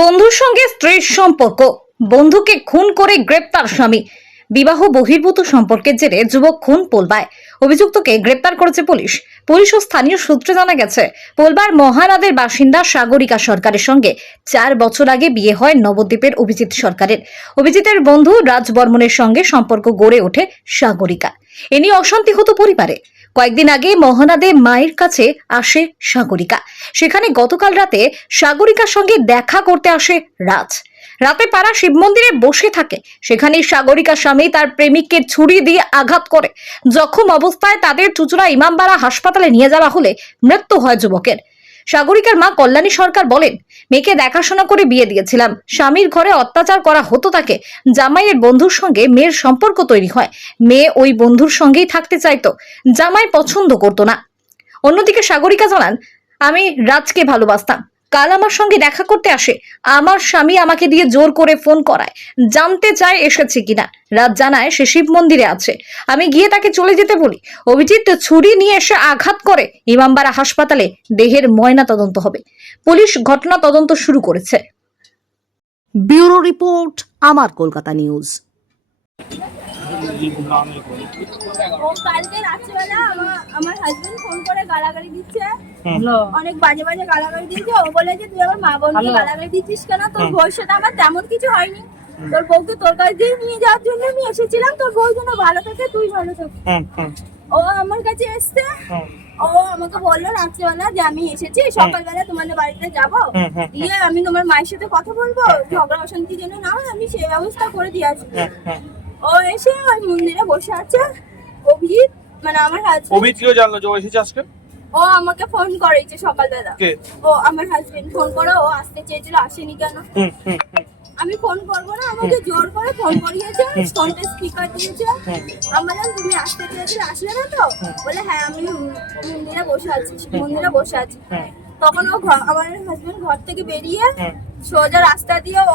বন্ধুর সঙ্গে স্ত্রীর সম্পর্ক। বন্ধুকে খুন করে গ্রেপ্তার স্বামী। বিবাহ বহির্ভূত সম্পর্কের জেরে যুবক খুন পোলবায়। অভিযুক্তকে গ্রেপ্তার করেছে পুলিশ। পুলিশ ও স্থানীয় সূত্রে জানা গেছে, পোলবার মহারাদের বাসিন্দা সাগরিকা সরকারের সঙ্গে চার বছর আগে বিয়ে হয় নবদ্বীপের অভিজিৎ সরকারের। অভিজিতের বন্ধু রাজ বর্মনের সঙ্গে সম্পর্ক গড়ে ওঠে সাগরিকা। এ নিয়ে অশান্তি হতো পরিবারে। কয়েকদিন আগে মহানাদে মায়ের কাছে আসে সাগরিকা। সেখানে গতকাল রাতে সাগরিকার সঙ্গে দেখা করতে আসে রাজ। রাতে পাড়া শিব মন্দিরে বসে থাকে। সেখানে সাগরিকার স্বামী তার প্রেমিককে ছুরি দিয়ে আঘাত করে। জখম অবস্থায় তাদের চুচুড়া ইমামবাড়া হাসপাতালে নিয়ে যাওয়া হলে মৃত্যু হয় যুবকের। সাগরিকার মা কল্যাণী সরকার বলেন, মেয়েকে দেখাশোনা করে বিয়ে দিয়েছিলাম। স্বামীর ঘরে অত্যাচার করা হতো তাকে। জামাইয়ের বন্ধুর সঙ্গে মেয়ের সম্পর্ক তৈরি হয়। মেয়ে ওই বন্ধুর সঙ্গেই থাকতে চাইতো। জামাই পছন্দ করতো না। অন্যদিকে সাগরিকা জানান, আমি রাজকে ভালোবাসতাম। কাল আমার সঙ্গে দেখা করতে আসে। আমার স্বামী আমাকে দিয়ে জোর করে ফোন করায়। জানতে চায় এসেছে কিনা। রাত জানায় সে শিব মন্দিরে আছে। আমি গিয়ে তাকে চলে যেতে বলি। অভিজিৎ ছুরি নিয়ে এসে আঘাত করে ইমামবাড়া হাসপাতালে। দেহের ময়না তদন্ত হবে। পুলিশ ঘটনা তদন্ত শুরু করেছে। ব্যুরো রিপোর্ট আমার কলকাতা নিউজ। ও কালকে রাত্রিবেলা আমার আমার হাজবেন্ড ফোন করে গালাগালি দিচ্ছে। অনেক বাজে বাজে গালাগালি দিচ্ছে ও বলে যে তুই আমার মা বোনকে গালাগালি দিচ্ছিস কেন? তোর বউর সাথে আমার তেমন কিছু হয়নি। তোর বউকে তোর কাছে দিয়ে নিয়ে যাওয়ার জন্য আমি এসেছিলাম। তোর বউ যেন ভালো থাকে তুই ভালো থাক। ও আমার কাছে এসছে। ও আমাকে বলল রাত্রিবেলা যে আমি এসেছি সকালবেলা তোমাদের বাড়িতে যাব। দিয়ে আমি তোমার মায়ের সাথে কথা বলব। ঝগড়া অশান্তি যেন না হয় আমি সেই ব্যবস্থা করে দিয়ে আসব। ও এসে ওই মন্দিরে বসে আছে। অভিজিৎ মানে আমার হাজবেন্ড অভিজিৎ কেউ জানলো যে ও এসেছে আজকে? ও আমাকে ফোন করেছে সকালবেলা। কে? ও আমার হাজবেন্ড ফোন করে ও আসতে চেয়েছিল আসেনি কেন? আমি ফোন করব না আমাকে জোর করে ফোন করিয়েছে ফোনটা স্পিকার দিয়েছে। আমি বললাম তুমি আসতে চেয়েছিলে আসলে না তো? বলে হ্যাঁ আমি মন্দিরে বসে আছি মন্দিরে বসে আছি। তখন ও আমার হাজবেন্ড ঘর থেকে বেরিয়ে সোজা রাস্তা দিয়ে ও?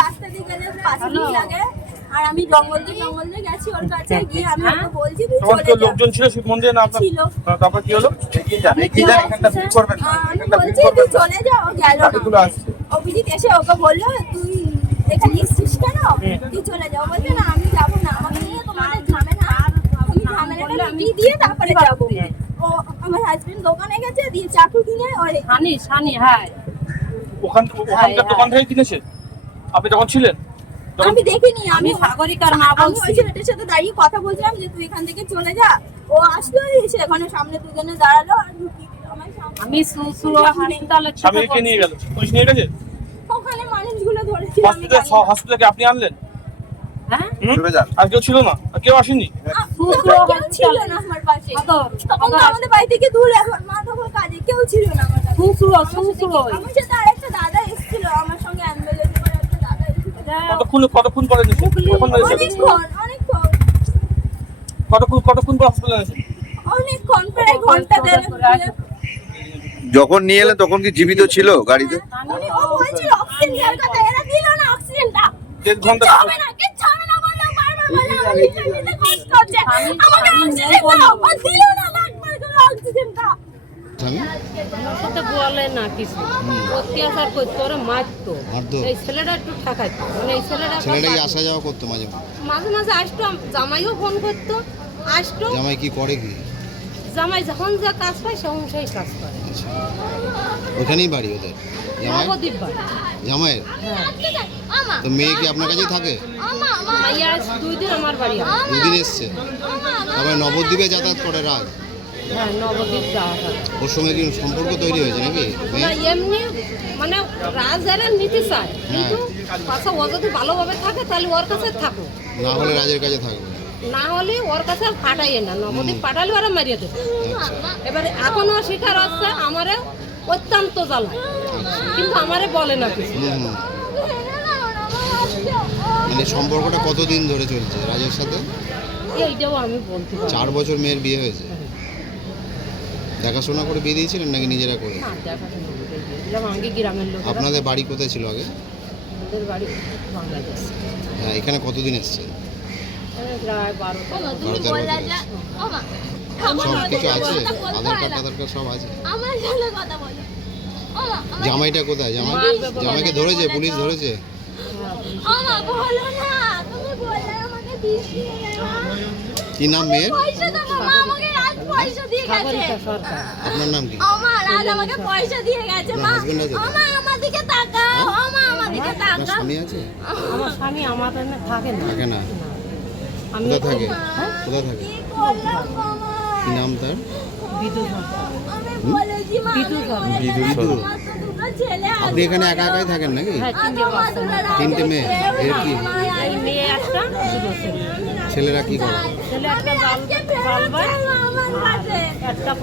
রাস্তা দিয়ে গেলে পাঁচ মিনিট লাগে। আর আমি জঙ্গল দিয়ে জঙ্গল দিয়ে গেছি ওর কাছে গিয়ে আমি ওকে বলছি তুই চলে যা। লোকজন ছিল শিব মন্দিরে না? আপনার ছিল। হ্যাঁ, তারপর কি হলো? আমি বলছি তুই চলে যা ও গেল না। অভিজিৎ এসে ওকে বলল তুই এখানে এসছিস কেন? তুই চলে যাও বলছে না আমি যাব না। আমাকে নিয়ে তোমাদের ঝামেলা তুমি ঝামেলাটা মিটিয়ে দিয়ে তারপরে যাব। ও আমার হাজবেন্ড দোকানে গেছে দিয়ে চাকু কিনে ওই হানি সানি হ্যাঁ ওখান ওখানকার দোকান থেকে কিনেছে? আপনি যখন ছিলেন? আমি দেখিনি আমি সাগরিকার মা বলছি। ওই ছেলেটার সাথে দাঁড়িয়ে কথা বলছিলাম যে তুই এখান থেকে চলে যা। ও আসলো এসে ওখানে সামনে দুজনে দাঁড়াল আর ঢুকিয়ে দিল আমার সামনে। আমি সুসুলো হাসপাতালে স্বামীকে নিয়ে গেল? পুলিশ নিয়ে গেছে? ওখানে মানুষগুলো ধরেছিল আমি হসপিটাল হসপিটালকে আপনি আনলেন? হ্যাঁ? আর কেউ ছিল না? আর কেউ আসেনি? ছিল না আমার পাশে। তখন আমাদের বাড়ি থেকে দূর এখন মা তখন কাজে কেউ ছিল না আমার কাছে সুসুলো আমার সাথে সুসুলো কি- আমার সাথে আরেকটা দাদা এসেছিল আমার সঙ্গে অ্যাম্বুলেন্স করে একটা দাদা এসেছিল কতক্ষণ কতক্ষণ পরে কতক্ষণ কতক্ষণ পর হসপিটালে অনেকক্ষণ প্রায় ঘণ্টা যখন নিয়ে এলেন তখন কি জীবিত ছিল গাড়িতে? দেড় ঘণ্টা আমাকে অক্সিজেন দাও। দিল না লাগবে করে অক্সিজেনটা সাথে বলে না কিছু। অত্যাচার করতো ওরা মারতো। মারতো? এই ছেলেটা একটু ঠেকাইতো মানে এই ছেলেটা ছেলেটা কি কথা- আসা যাওয়া করতো মাঝে মাঝে? মাঝে আসতো জামাইও ফোন করতো। আসতো। জামাই কি করে কি? জামাই যখন যা কাজ পায় তখন সেই কাজ করে। আচ্ছা। ওখানেই বাড়ি ওদের? জামাই জামাইয়ের? তো মেয়ে কি আপনার কাছেই থাকে? দুই দিন আমার বাড়ি আসে। দুদিন এসছে। তারপরে নবদ্বীপে যাতায়াত করে রাগ হ্যাঁ নবদ্বীপ যাওয়া হয়। ওর সঙ্গে কি সম্পর্ক তৈরি হয়েছে নাকি? না এমনি মানে রাজারা নিতে চায় কিন্তু পাশা ও যদি ভালোভাবে থাকে তাহলে ওর কাছে থাকুক। না হলে রাজের কাছে থাকবে। না হলে ওর কাছে পাঠাইয়ে না নবদ্বীপ পাঠালে ওরা মারিয়ে দেবে। আচ্ছা। এবারে এখনও শিকার হচ্ছে আমারে অত্যন্ত জ্বালায়। কিন্তু আমারে বলে না কিছু। মানে সম্পর্কটা কতদিন ধরে চলছে রাজের সাথে? এইটাও আমি বলতে চার বছর মেয়ের বিয়ে হয়েছে। দেখাশোনা করে বিয়ে দিয়েছিলেন নাকি নিজেরা করে? না দেখাশোনা করে দিয়েছিলাম আগে গ্রামের লোক আপনাদের বাড়ি কোথায় ছিল আগে? আমাদের বাড়ি বাংলাদেশ। হ্যাঁ এখানে কতদিন এসছেন? প্রায় বারো তেরো মা সব কিছু আছে? আধার কার্ড আধার কার্ড সব আছে? জামাইটা কোথায়? জামাই জামাইকে ধরেছে? পুলিশ ধরেছে? কি নাম মেয়ের? পয়সা দিয়ে গেছে। আপনার নাম কি? আমার রাত আমাকে পয়সা দিয়ে গেছে মা। আপনার husband আছে তো? ও মা আমার দিকে তাকাও ও আমার দিকে তাকাও। স্বামী আছে? আমার স্বামী আমার এখানে থাকে না। থাকে না? আমি থাকে? থাকে? কি নাম তার? আমি বলেছি মা বিদু বিদু আপনি এখানে একা একাই থাকেন নাকি? হ্যাঁ তিনটে মেয়ে? এর কি? ছেলেরা কি করে? একটা